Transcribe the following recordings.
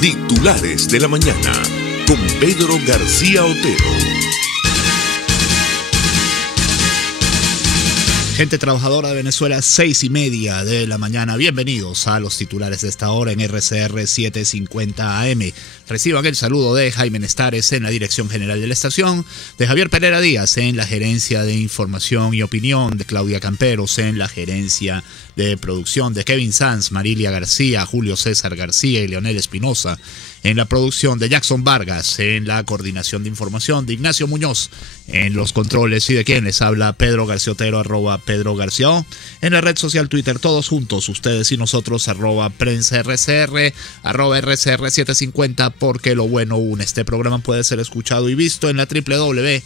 Titulares de la mañana con Pedro García Otero. Gente trabajadora de Venezuela, 6:30 de la mañana. Bienvenidos a los titulares de esta hora en RCR 750 AM. Reciban el saludo de Jaime Nestares en la dirección general de la estación, de Javier Pereira Díaz en la gerencia de información y opinión, de Claudia Camperos en la gerencia de producción, de Kevin Sanz, Marilia García, Julio César García y Leonel Espinosa en la producción, de Jackson Vargas en la coordinación de información, de Ignacio Muñoz en los controles y de quien les habla Pedro García Otero, @Pedro García, en la red social Twitter, todos juntos, ustedes y nosotros, @PrensaRCR, @RCR750, porque lo bueno une. Este programa puede ser escuchado y visto en la www.rcr.tv,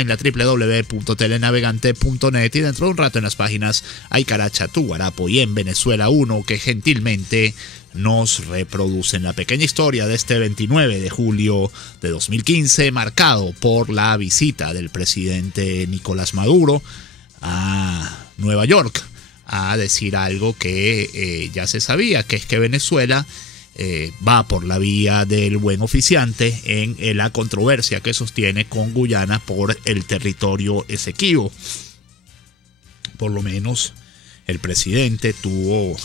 en la www.telenavegante.net y dentro de un rato en las páginas Aicaracha, Tuguarapo y en Venezuela 1, que gentilmente nos reproducen. La pequeña historia de este 29 de julio de 2015, marcado por la visita del presidente Nicolás Maduro a Nueva York a decir algo que ya se sabía, que es que Venezuela va por la vía del buen oficiante en la controversia que sostiene con Guyana por el territorio Esequibo. Por lo menos el presidente tuvo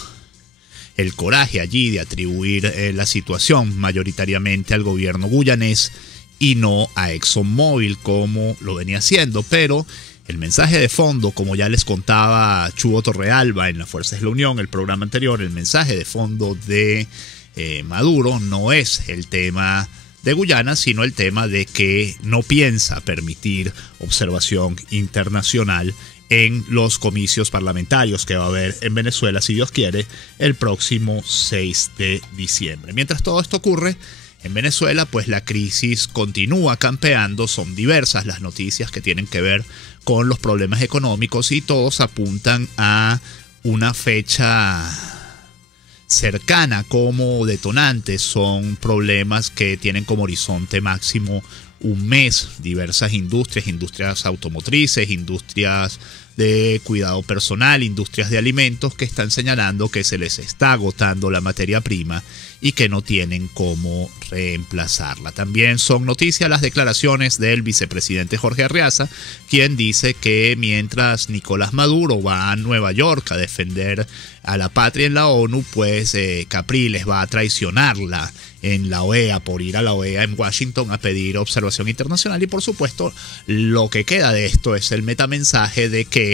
el coraje allí de atribuir la situación mayoritariamente al gobierno guyanés y no a ExxonMobil como lo venía haciendo, pero el mensaje de fondo, como ya les contaba Chugo Torrealba en las Fuerzas de la Unión, el programa anterior, el mensaje de fondo de Maduro no es el tema de Guyana, sino el tema de que no piensa permitir observación internacional en los comicios parlamentarios que va a haber en Venezuela, si Dios quiere, el próximo 6 de diciembre. Mientras todo esto ocurre en Venezuela, pues la crisis continúa campeando, son diversas las noticias que tienen que ver con los problemas económicos y todos apuntan a una fecha cercana como detonantes. Son problemas que tienen como horizonte máximo un mes. Diversas industrias automotrices, industrias de cuidado personal, industrias de alimentos que están señalando que se les está agotando la materia prima y que no tienen cómo reemplazarla. También son noticias las declaraciones del vicepresidente Jorge Arreaza, quien dice que mientras Nicolás Maduro va a Nueva York a defender a la patria en la ONU, pues Capriles va a traicionarla en la OEA por ir a la OEA en Washington a pedir observación internacional. Y por supuesto lo que queda de esto es el metamensaje de que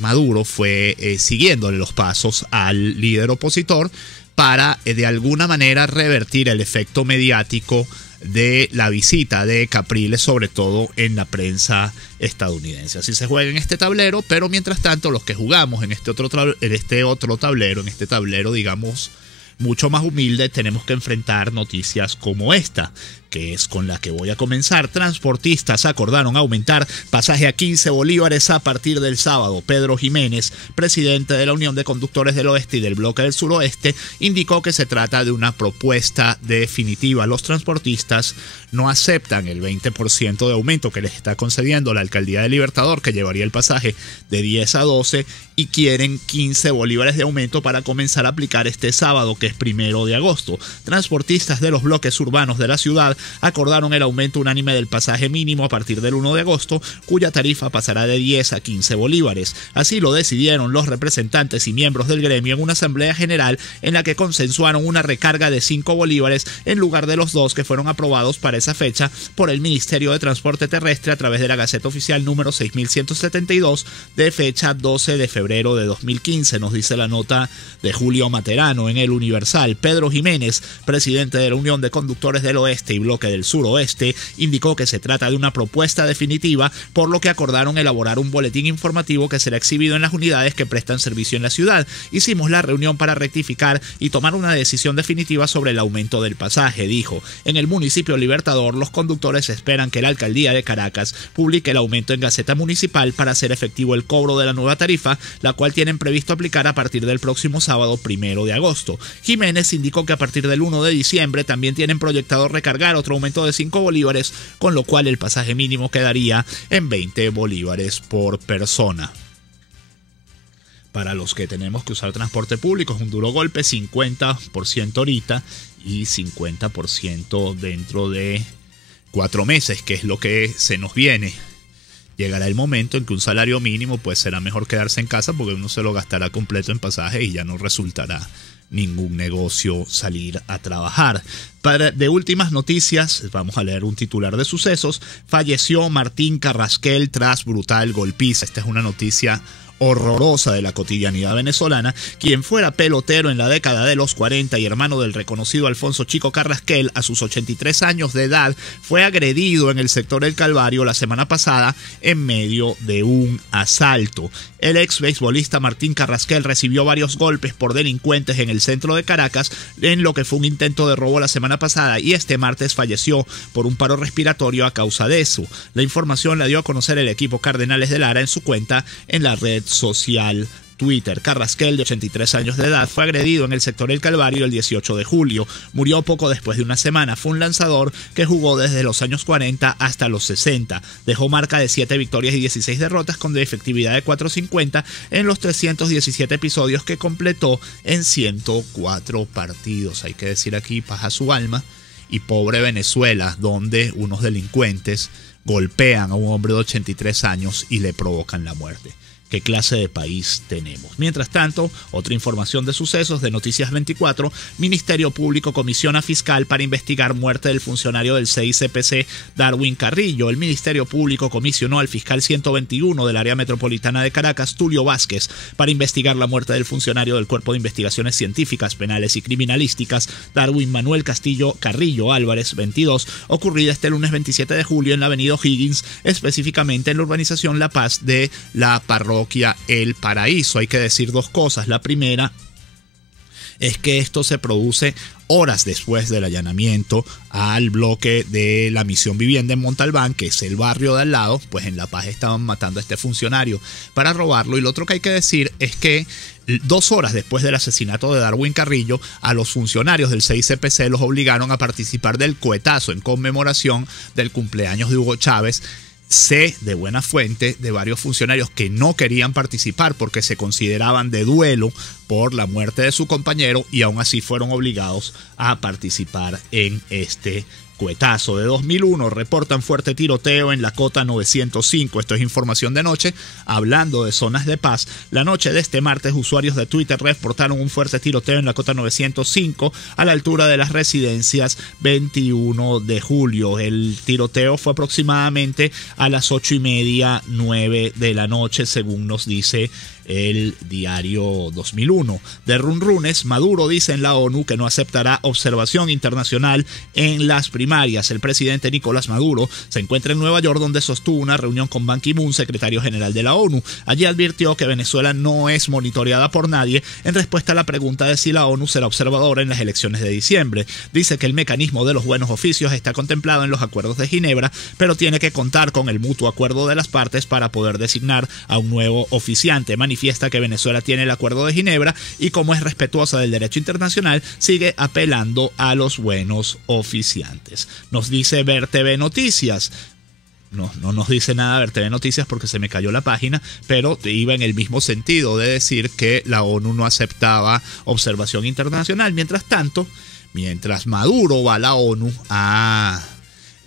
Maduro fue siguiéndole los pasos al líder opositor para de alguna manera revertir el efecto mediático de la visita de Capriles, sobre todo en la prensa estadounidense. Así se juega en este tablero, pero mientras tanto los que jugamos en este otro tablero, digamos, mucho más humilde, tenemos que enfrentar noticias como esta, que es con la que voy a comenzar. Transportistas acordaron aumentar pasaje a 15 bolívares a partir del sábado. Pedro Jiménez, presidente de la Unión de Conductores del Oeste y del Bloque del Suroeste, indicó que se trata de una propuesta definitiva. Los transportistas no aceptan el 20% de aumento que les está concediendo la Alcaldía de Libertador, que llevaría el pasaje de 10 a 12, y quieren 15 bolívares de aumento para comenzar a aplicar este sábado, que es 1 de agosto. Transportistas de los bloques urbanos de la ciudad acordaron el aumento unánime del pasaje mínimo a partir del 1 de agosto, cuya tarifa pasará de 10 a 15 bolívares. Así lo decidieron los representantes y miembros del gremio en una asamblea general en la que consensuaron una recarga de 5 bolívares en lugar de los 2 que fueron aprobados para esa fecha por el Ministerio de Transporte Terrestre a través de la Gaceta Oficial número 6172 de fecha 12 de febrero de 2015, nos dice la nota de Julio Materano en El Universal. Pedro Jiménez, presidente de la Unión de Conductores del Oeste y Bloque del Suroeste, indicó que se trata de una propuesta definitiva, por lo que acordaron elaborar un boletín informativo que será exhibido en las unidades que prestan servicio en la ciudad. Hicimos la reunión para rectificar y tomar una decisión definitiva sobre el aumento del pasaje, dijo. En el municipio Libertador, los conductores esperan que la alcaldía de Caracas publique el aumento en Gaceta Municipal para hacer efectivo el cobro de la nueva tarifa, la cual tienen previsto aplicar a partir del próximo sábado 1 de agosto. Jiménez indicó que a partir del 1 de diciembre también tienen proyectado recargar otro aumento de 5 bolívares, con lo cual el pasaje mínimo quedaría en 20 bolívares por persona. para los que tenemos que usar transporte público. Es un duro golpe, 50% ahorita y 50% dentro de 4 meses, que es lo que se nos viene. Llegará el momento en que un salario mínimo pues será mejor quedarse en casa porque uno se lo gastará completo en pasaje y ya no resultará ningún negocio salir a trabajar. De últimas noticias, vamos a leer un titular de sucesos. Falleció Martín Carrasquel tras brutal golpiza. Esta es una noticia horrorosa de la cotidianidad venezolana. Quien fuera pelotero en la década de los 40 y hermano del reconocido Alfonso Chico Carrasquel, a sus 83 años de edad, fue agredido en el sector del Calvario la semana pasada en medio de un asalto. El ex beisbolista Martín Carrasquel recibió varios golpes por delincuentes en el centro de Caracas en lo que fue un intento de robo la semana pasada, y este martes falleció por un paro respiratorio a causa de eso. La información la dio a conocer el equipo Cardenales de Lara en su cuenta en la red social Twitter. Carrasquel, de 83 años de edad, fue agredido en el sector del Calvario el 18 de julio. Murió poco después de una semana. Fue un lanzador que jugó desde los años 40 hasta los 60. Dejó marca de 7 victorias y 16 derrotas con efectividad de 4.50 en los 317 episodios que completó en 104 partidos. Hay que decir aquí, paz a su alma. Y pobre Venezuela, donde unos delincuentes golpean a un hombre de 83 años y le provocan la muerte. ¿Qué clase de país tenemos? Mientras tanto, otra información de sucesos de Noticias 24, Ministerio Público comisiona fiscal para investigar muerte del funcionario del CICPC Darwin Carrillo. El Ministerio Público comisionó al fiscal 121 del área metropolitana de Caracas, Tulio Vázquez, para investigar la muerte del funcionario del Cuerpo de Investigaciones Científicas, Penales y Criminalísticas, Darwin Manuel Castillo Carrillo Álvarez, 22, ocurrida este lunes 27 de julio en la avenida O'Higgins, específicamente en la urbanización La Paz de la parroquia El Paraíso. Hay que decir dos cosas. La primera es que esto se produce horas después del allanamiento al bloque de la Misión Vivienda en Montalbán, que es el barrio de al lado. Pues en La Paz estaban matando a este funcionario para robarlo. Y lo otro que hay que decir es que 2 horas después del asesinato de Darwin Carrillo, a los funcionarios del CICPC los obligaron a participar del cohetazo en conmemoración del cumpleaños de Hugo Chávez. Sé de buena fuente de varios funcionarios que no querían participar porque se consideraban de duelo por la muerte de su compañero y aún así fueron obligados a participar en este cohetazo. De 2001 reportan fuerte tiroteo en la Cota 905. Esto es información de noche. Hablando de zonas de paz, la noche de este martes usuarios de Twitter reportaron un fuerte tiroteo en la Cota 905 a la altura de las residencias 21 de julio. El tiroteo fue aproximadamente a las 8:30, 9 de la noche, según nos dice el diario 2001. De runrunes, Maduro dice en la ONU que no aceptará observación internacional en las primarias. El presidente Nicolás Maduro se encuentra en Nueva York, donde sostuvo una reunión con Ban Ki-moon, secretario general de la ONU. Allí advirtió que Venezuela no es monitoreada por nadie en respuesta a la pregunta de si la ONU será observadora en las elecciones de diciembre. Dice que el mecanismo de los buenos oficios está contemplado en los acuerdos de Ginebra, pero tiene que contar con el mutuo acuerdo de las partes para poder designar a un nuevo oficiante. Manifiesta que Venezuela tiene el acuerdo de Ginebra y, como es respetuosa del derecho internacional, sigue apelando a los buenos oficiantes. Nos dice Ver TV Noticias. No nos dice nada Ver TV Noticias porque se me cayó la página, pero iba en el mismo sentido de decir que la ONU no aceptaba observación internacional. Mientras tanto, mientras Maduro va a la ONU a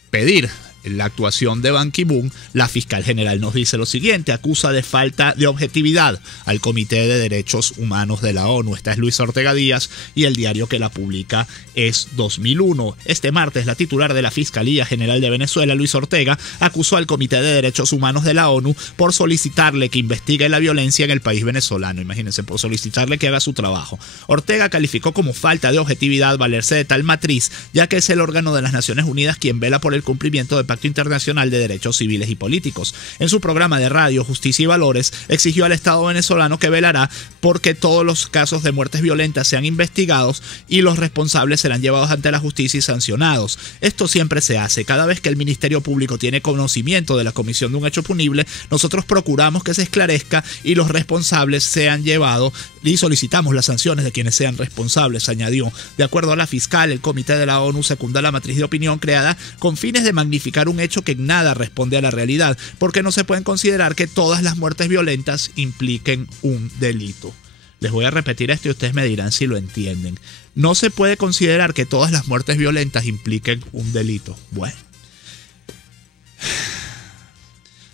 pedir la actuación de Ban Ki-moon, la fiscal general nos dice lo siguiente: acusa de falta de objetividad al Comité de Derechos Humanos de la ONU. Esta es Luisa Ortega Díaz y el diario que la publica es 2001. Este martes, la titular de la Fiscalía General de Venezuela, Luisa Ortega, acusó al Comité de Derechos Humanos de la ONU por solicitarle que investigue la violencia en el país venezolano. Imagínense, por solicitarle que haga su trabajo. Ortega calificó como falta de objetividad valerse de tal matriz, ya que es el órgano de las Naciones Unidas quien vela por el cumplimiento de Pacto Internacional de Derechos Civiles y Políticos. En su programa de radio Justicia y Valores, exigió al Estado venezolano que velará porque todos los casos de muertes violentas sean investigados y los responsables serán llevados ante la justicia y sancionados. Esto siempre se hace. Cada vez que el Ministerio Público tiene conocimiento de la comisión de un hecho punible, nosotros procuramos que se esclarezca y los responsables sean llevados y solicitamos las sanciones de quienes sean responsables, añadió. De acuerdo a la fiscal, el Comité de la ONU secunda la matriz de opinión creada con fines de magnificar justificar un hecho que en nada responde a la realidad, porque no se pueden considerar que todas las muertes violentas impliquen un delito. Les voy a repetir esto y ustedes me dirán si lo entienden. No se puede considerar que todas las muertes violentas impliquen un delito. Bueno.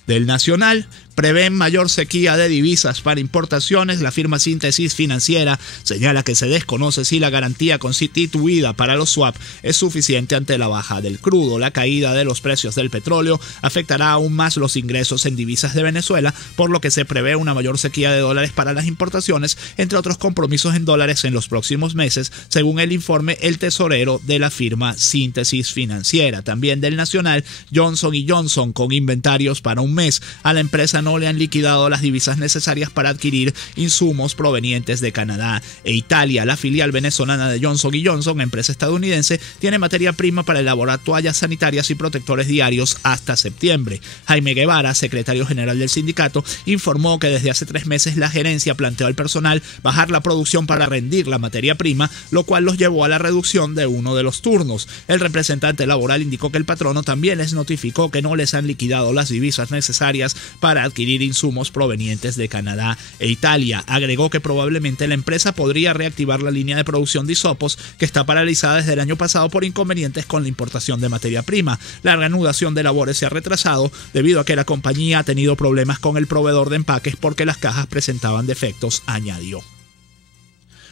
Del Nacional: prevén mayor sequía de divisas para importaciones. La firma Síntesis Financiera señala que se desconoce si la garantía constituida para los swap es suficiente ante la baja del crudo. La caída de los precios del petróleo afectará aún más los ingresos en divisas de Venezuela, por lo que se prevé una mayor sequía de dólares para las importaciones, entre otros compromisos en dólares en los próximos meses, según el informe el tesorero de la firma Síntesis Financiera. También del Nacional: Johnson & Johnson con inventarios para un mes. A la empresa no le han liquidado las divisas necesarias para adquirir insumos provenientes de Canadá e Italia. La filial venezolana de Johnson & Johnson, empresa estadounidense, tiene materia prima para elaborar toallas sanitarias y protectores diarios hasta septiembre. Jaime Guevara, secretario general del sindicato, informó que desde hace 3 meses la gerencia planteó al personal bajar la producción para rendir la materia prima, lo cual los llevó a la reducción de uno de los turnos. El representante laboral indicó que el patrono también les notificó que no les han liquidado las divisas necesarias para adquirir insumos provenientes de Canadá e Italia. Agregó que probablemente la empresa podría reactivar la línea de producción de hisopos, que está paralizada desde el año pasado por inconvenientes con la importación de materia prima. La reanudación de labores se ha retrasado debido a que la compañía ha tenido problemas con el proveedor de empaques porque las cajas presentaban defectos, añadió.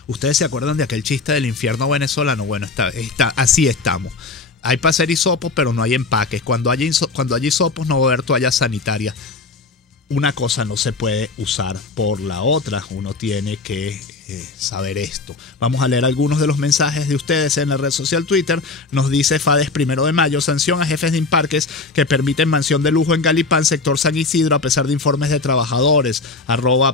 ¿Ustedes se acuerdan de aquel chiste del infierno venezolano? Bueno, así estamos. Hay para hacer hisopos, pero no hay empaques. Cuando hay hisopos no va a haber toallas sanitarias. Una cosa no se puede usar por la otra. Uno tiene que saber esto. Vamos a leer algunos de los mensajes de ustedes en la red social Twitter. Nos dice Fades 1 de mayo: sanción a jefes de imparques que permiten mansión de lujo en Galipán, sector San Isidro, a pesar de informes de trabajadores.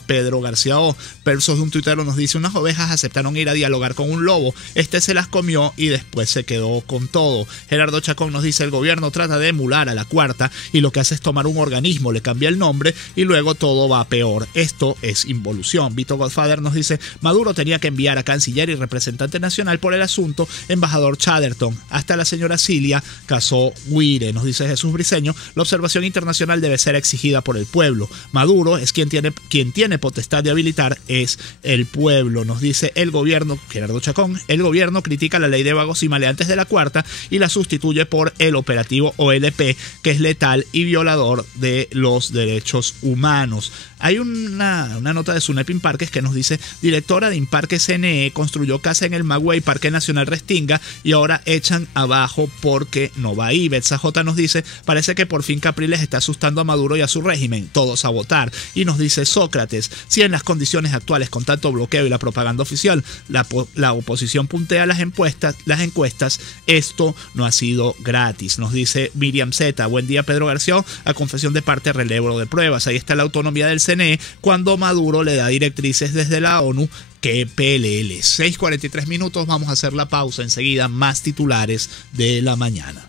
@Pedro García O. Persos de un tuitero nos dice: unas ovejas aceptaron ir a dialogar con un lobo. Este se las comió y después se quedó con todo. Gerardo Chacón nos dice: el gobierno trata de emular a la Cuarta y lo que hace es tomar un organismo, le cambia el nombre y luego todo va peor. Esto es involución. Vito Godfather nos dice: Maduro tenía que enviar a canciller y representante nacional por el asunto, embajador Chatterton. Hasta la señora Cilia Casó Guire. Nos dice Jesús Briceño: la observación internacional debe ser exigida por el pueblo. Maduro es quien tiene potestad de habilitar, es el pueblo. Nos dice el gobierno, Gerardo Chacón: el gobierno critica la ley de vagos y maleantes de la Cuarta y la sustituye por el operativo OLP, que es letal y violador de los derechos humanos. Hay una nota de Sunep Imparques que nos dice: directora de Imparques CNE construyó casa en el Magüey, Parque Nacional Restinga, y ahora echan abajo porque no va ahí. Betsa J nos dice: parece que por fin Capriles está asustando a Maduro y a su régimen, todos a votar. Y nos dice Sócrates: si en las condiciones actuales, con tanto bloqueo y la propaganda oficial, la oposición puntea las encuestas, esto no ha sido gratis. Nos dice Miriam Z: buen día Pedro García, a confesión de parte, relevo de pruebas. Ahí está la autonomía del CNE cuando Maduro le da directrices desde la ONU. Que PLL. 6:43 minutos, vamos a hacer la pausa. Enseguida más titulares de la mañana.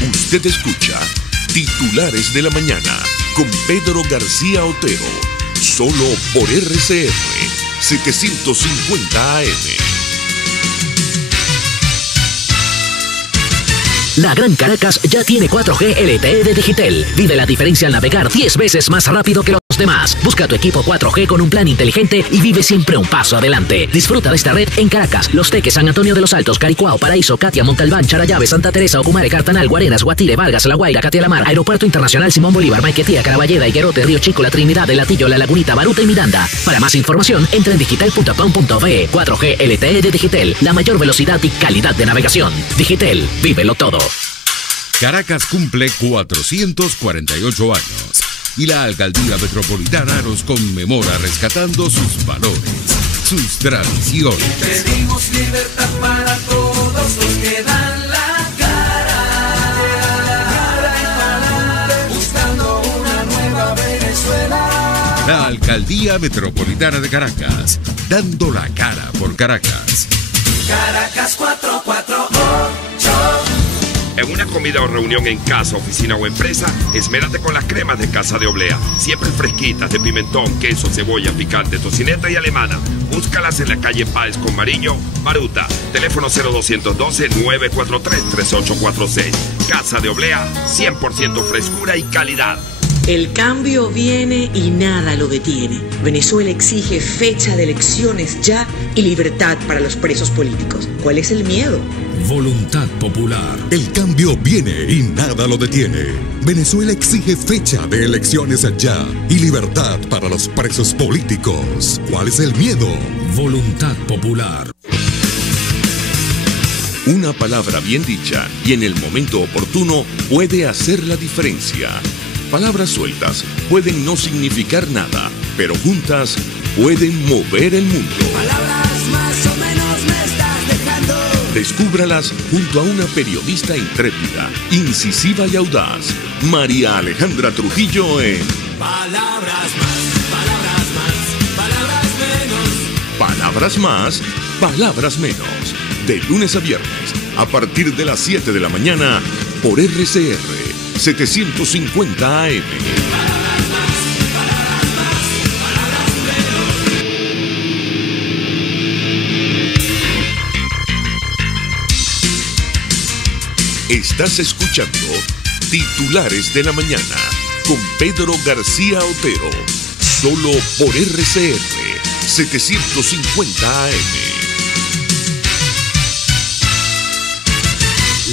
Usted escucha Titulares de la Mañana con Pedro García Otero, solo por RCR 750 AM. La Gran Caracas ya tiene 4G LTE de Digitel. Vive la diferencia al navegar 10 veces más rápido que los demás. Busca tu equipo 4G con un plan inteligente y vive siempre un paso adelante. Disfruta de esta red en Caracas, Los Teques, San Antonio de los Altos, Caricuao, Paraíso, Catia, Montalbán, Charallave, Santa Teresa, Ocumare, Cartanal, Guarenas, Guatire, Vargas, La Guaira, Catia-La-Mar, Aeropuerto Internacional Simón Bolívar, Maiquetía, Caraballeda, Higuerote, Río Chico, La Trinidad, El Latillo, La Lagunita, Baruta y Miranda. Para más información, entra en digital.com.be. 4G LTE de Digitel, la mayor velocidad y calidad de navegación. Digitel, vívelo todo. Caracas cumple 448 años y la Alcaldía Metropolitana nos conmemora rescatando sus valores, sus tradiciones. Pedimos libertad para todos los que dan la cara, buscando una nueva Venezuela. La Alcaldía Metropolitana de Caracas, dando la cara por Caracas. Caracas 448. En una comida o reunión en casa, oficina o empresa, esmérate con las cremas de Casa de Oblea. Siempre fresquitas, de pimentón, queso, cebolla, picante, tocineta y alemana. Búscalas en la calle Páez con Mariño, Maruta. Teléfono 0212-943-3846. Casa de Oblea, 100% frescura y calidad. El cambio viene y nada lo detiene. Venezuela exige fecha de elecciones ya y libertad para los presos políticos. ¿Cuál es el miedo? Voluntad popular. El cambio viene y nada lo detiene. Venezuela exige fecha de elecciones ya y libertad para los presos políticos. ¿Cuál es el miedo? Voluntad popular. Una palabra bien dicha y en el momento oportuno puede hacer la diferencia. Palabras sueltas pueden no significar nada, pero juntas pueden mover el mundo. Palabras más o menos me estás dejando. Descúbralas junto a una periodista intrépida, incisiva y audaz, María Alejandra Trujillo en Palabras más, palabras más, palabras menos. Palabras más, palabras menos. De lunes a viernes, a partir de las 7 de la mañana, por RCR 750 AM. Estás escuchando Titulares de la Mañana con Pedro García Otero, solo por RCR 750 AM.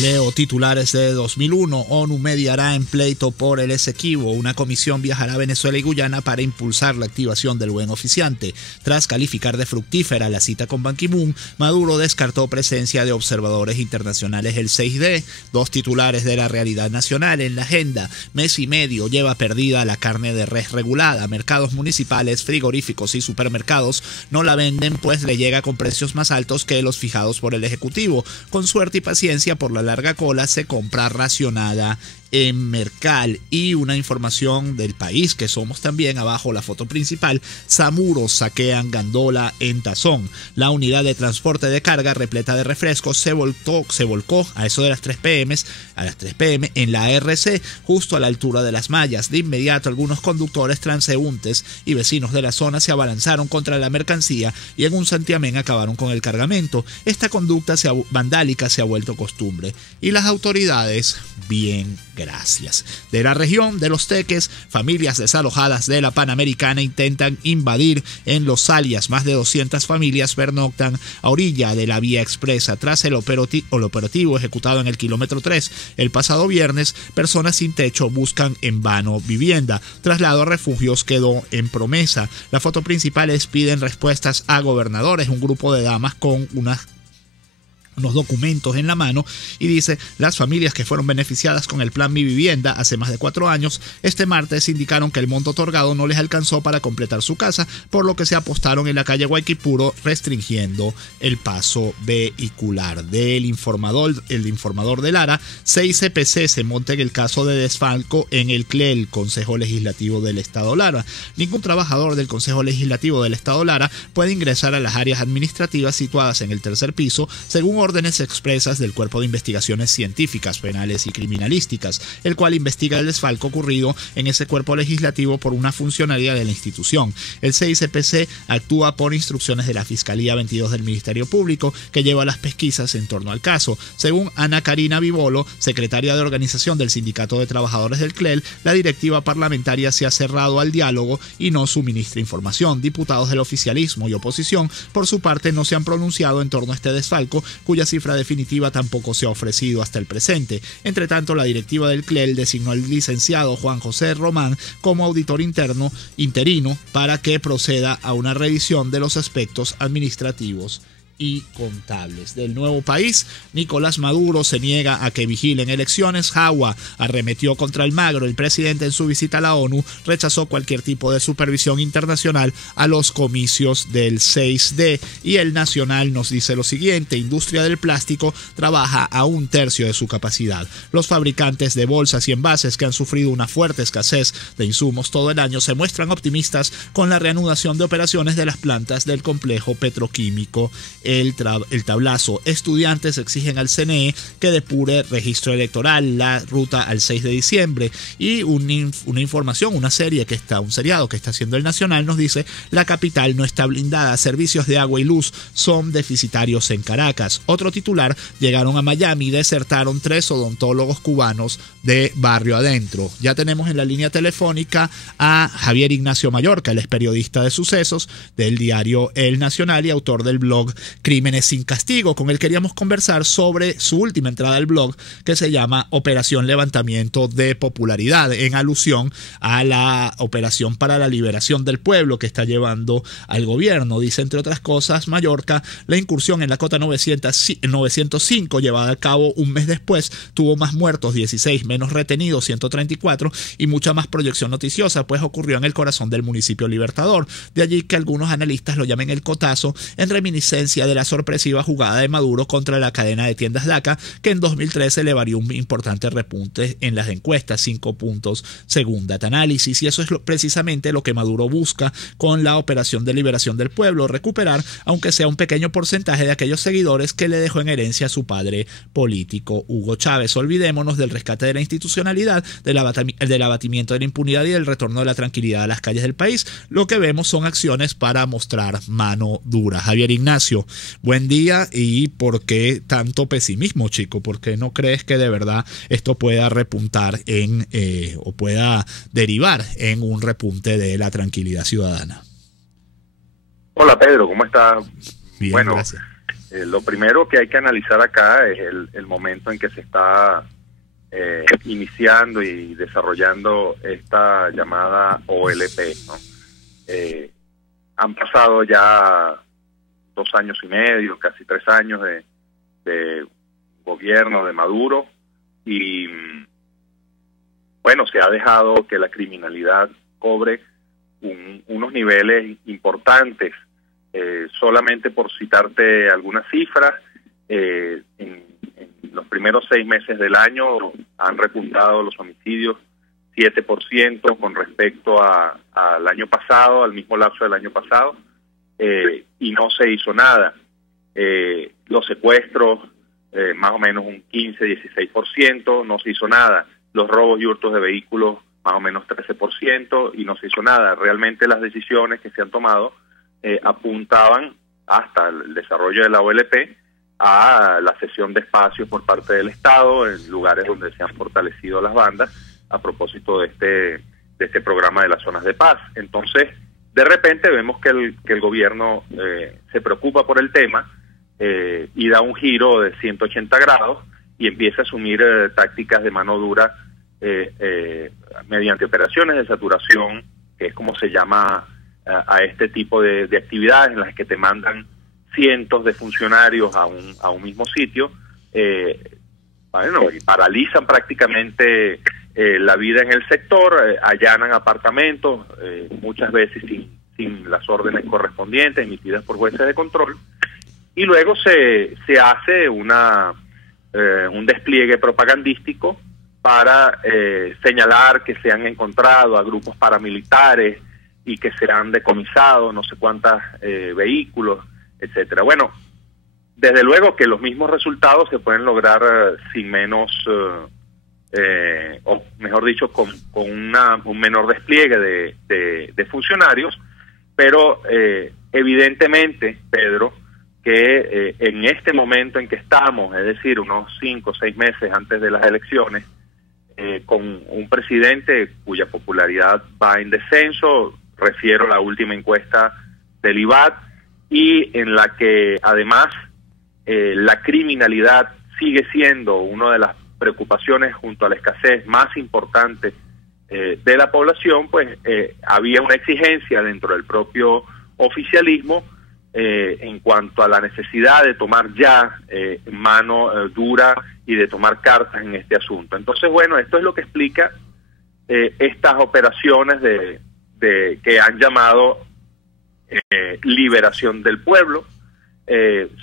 Leo titulares de 2001. ONU mediará en pleito por el Esequibo. Una comisión viajará a Venezuela y Guyana para impulsar la activación del buen oficiante. Tras calificar de fructífera la cita con Ban Ki-moon, Maduro descartó presencia de observadores internacionales el 6D. Dos titulares de la realidad nacional en la agenda. Mes y medio lleva perdida la carne de res regulada. Mercados municipales, frigoríficos y supermercados no la venden, pues le llega con precios más altos que los fijados por el Ejecutivo. Con suerte y paciencia por la larga cola se compra racionada en Mercal. Y una información del país que somos también, abajo la foto principal: Samuros saquean gandola en Tazón. La unidad de transporte de carga repleta de refrescos se volcó a eso de las 3 p.m. en la RC, justo a la altura de las mallas. De inmediato algunos conductores, transeúntes y vecinos de la zona se abalanzaron contra la mercancía y en un santiamén acabaron con el cargamento. Esta conducta vandálica se ha vuelto costumbre y las autoridades, bien, gracias. De la región de Los Teques, familias desalojadas de la Panamericana intentan invadir en Los Alias. Más de 200 familias pernoctan a orilla de la vía expresa. Tras el operativo ejecutado en el kilómetro 3 el pasado viernes, personas sin techo buscan en vano vivienda. Traslado a refugios quedó en promesa. La foto principal es: piden respuestas a gobernadores. Un grupo de damas con unos documentos en la mano y dice: las familias que fueron beneficiadas con el plan Mi Vivienda hace más de 4 años, este martes indicaron que el monto otorgado no les alcanzó para completar su casa, por lo que se apostaron en la calle Guayquipuro restringiendo el paso vehicular. El informador de Lara: 6 CPC se monta en el caso de desfalco en el CLEL, Consejo Legislativo del Estado Lara. Ningún trabajador del Consejo Legislativo del Estado Lara puede ingresar a las áreas administrativas situadas en el tercer piso, según órdenes expresas del Cuerpo de Investigaciones Científicas, Penales y Criminalísticas, el cual investiga el desfalco ocurrido en ese cuerpo legislativo por una funcionaria de la institución. El CICPC actúa por instrucciones de la Fiscalía 22 del Ministerio Público, que lleva las pesquisas en torno al caso. Según Ana Karina Vivolo, secretaria de organización del Sindicato de Trabajadores del CLEL, la directiva parlamentaria se ha cerrado al diálogo y no suministra información. Diputados del oficialismo y oposición, por su parte, no se han pronunciado en torno a este desfalco, cuya cifra definitiva tampoco se ha ofrecido hasta el presente. Entre tanto, la directiva del CLEL designó al licenciado Juan José Román como auditor interino para que proceda a una revisión de los aspectos administrativos y contables. Del Nuevo País: Nicolás Maduro se niega a que vigilen elecciones. Jagua arremetió contra Almagro. El presidente, en su visita a la ONU, rechazó cualquier tipo de supervisión internacional a los comicios del 6D. Y El Nacional nos dice lo siguiente: industria del plástico trabaja a 1/3 de su capacidad. Los fabricantes de bolsas y envases, que han sufrido una fuerte escasez de insumos todo el año, se muestran optimistas con la reanudación de operaciones de las plantas del complejo petroquímico el tablazo. Estudiantes exigen al CNE que depure registro electoral, la ruta al 6 de diciembre. Y una información, un seriado que está haciendo el Nacional nos dice: la capital no está blindada, servicios de agua y luz son deficitarios en Caracas. Otro titular: llegaron a Miami, desertaron 3 odontólogos cubanos de Barrio Adentro. Ya tenemos en la línea telefónica a Javier Ignacio Mallorca, él es periodista de sucesos del diario El Nacional y autor del blog Crímenes sin Castigo. Con él queríamos conversar sobre su última entrada al blog, que se llama Operación Levantamiento de Popularidad, en alusión a la operación para la liberación del pueblo que está llevando al gobierno. Dice, entre otras cosas, Mallorca: la incursión en la cota 905, llevada a cabo un mes después, tuvo más muertos, 16, menos retenidos, 134, y mucha más proyección noticiosa, pues ocurrió en el corazón del municipio Libertador. De allí que algunos analistas lo llamen el cotazo, en reminiscencia de la sorpresiva jugada de Maduro contra la cadena de tiendas DACA, que en 2013 le varió un importante repunte en las encuestas, 5 puntos según Data Analysis. Y eso es precisamente lo que Maduro busca con la operación de liberación del pueblo: recuperar, aunque sea un pequeño porcentaje, de aquellos seguidores que le dejó en herencia a su padre político, Hugo Chávez. Olvidémonos del rescate de la institucionalidad, del abatimiento de la impunidad y del retorno de la tranquilidad a las calles del país. Lo que vemos son acciones para mostrar mano dura. Javier Ignacio, buen día. ¿Y por qué tanto pesimismo, chico? ¿Por qué no crees que de verdad esto pueda repuntar o pueda derivar en un repunte de la tranquilidad ciudadana? Hola Pedro, ¿cómo estás? Bien, bueno, gracias. Lo primero que hay que analizar acá es el momento en que se está iniciando y desarrollando esta llamada OLP, ¿no? Han pasado ya 2 años y medio, casi 3 años de gobierno de Maduro, y bueno, se ha dejado que la criminalidad cobre unos niveles importantes. Solamente por citarte algunas cifras, en los primeros 6 meses del año han repuntado los homicidios 7% con respecto al año pasado, al mismo lapso del año pasado, y no se hizo nada. Los secuestros, más o menos un 15-16%, no se hizo nada. Los robos y hurtos de vehículos, más o menos 13%, y no se hizo nada. Realmente las decisiones que se han tomado apuntaban, hasta el desarrollo de la OLP, a la cesión de espacios por parte del Estado en lugares donde se han fortalecido las bandas a propósito de este programa de las zonas de paz. Entonces, de repente vemos que el gobierno se preocupa por el tema y da un giro de 180 grados y empieza a asumir tácticas de mano dura mediante operaciones de saturación, que es como se llama a este tipo de actividades en las que te mandan cientos de funcionarios a un mismo sitio, y paralizan prácticamente la vida en el sector, allanan apartamentos, muchas veces sin las órdenes correspondientes emitidas por jueces de control, y luego se hace un despliegue propagandístico para señalar que se han encontrado a grupos paramilitares y que se han decomisado no sé cuántos vehículos, etcétera. Bueno, desde luego que los mismos resultados se pueden lograr sin menos, o mejor dicho, con un menor despliegue de funcionarios, pero evidentemente, Pedro, que en este momento en que estamos, es decir, unos 5 o 6 meses antes de las elecciones, con un presidente cuya popularidad va en descenso, refiero a la última encuesta del IBAT, y en la que además la criminalidad sigue siendo una de las preocupaciones junto a la escasez más importante de la población, pues había una exigencia dentro del propio oficialismo en cuanto a la necesidad de tomar ya mano dura y de tomar cartas en este asunto. Entonces, bueno, esto es lo que explica estas operaciones que han llamado liberación del pueblo.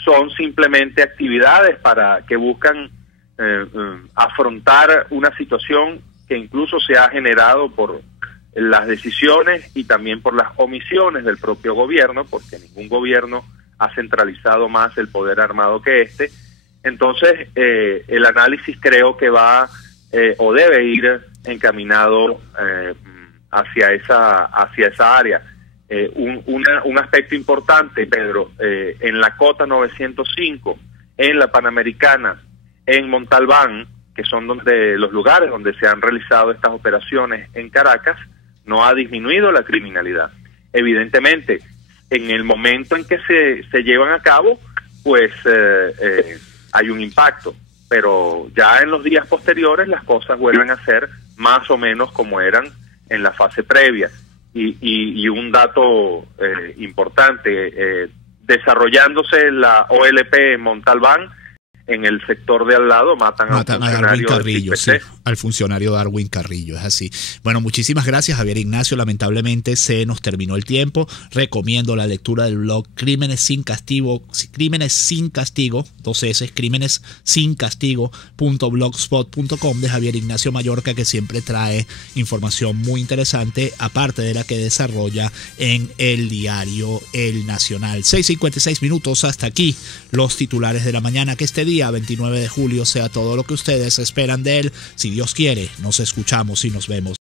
Son simplemente actividades que buscan afrontar una situación que incluso se ha generado por las decisiones y también por las omisiones del propio gobierno, porque ningún gobierno ha centralizado más el poder armado que este. Entonces, el análisis creo que va o debe ir encaminado hacia esa área. Un aspecto importante, Pedro, en la Cota 905, en la Panamericana, en Montalbán, que son los lugares donde se han realizado estas operaciones en Caracas, no ha disminuido la criminalidad. Evidentemente, en el momento en que se llevan a cabo, pues hay un impacto, pero ya en los días posteriores las cosas vuelven a ser más o menos como eran en la fase previa. Y un dato importante, desarrollándose la OLP en Montalbán, en el sector de al lado matan a Darwin Carrillo, sí, al funcionario Darwin Carrillo, es así. Bueno, muchísimas gracias, Javier Ignacio. Lamentablemente se nos terminó el tiempo. Recomiendo la lectura del blog Crímenes sin Castigo, 2 S, crímenesincastigo.blogspot.com de Javier Ignacio Mallorca, que siempre trae información muy interesante, aparte de la que desarrolla en el diario El Nacional. 6:56 minutos, hasta aquí los titulares de la mañana. Que este día 29 de julio sea todo lo que ustedes esperan de él. Si Dios quiere, nos escuchamos y nos vemos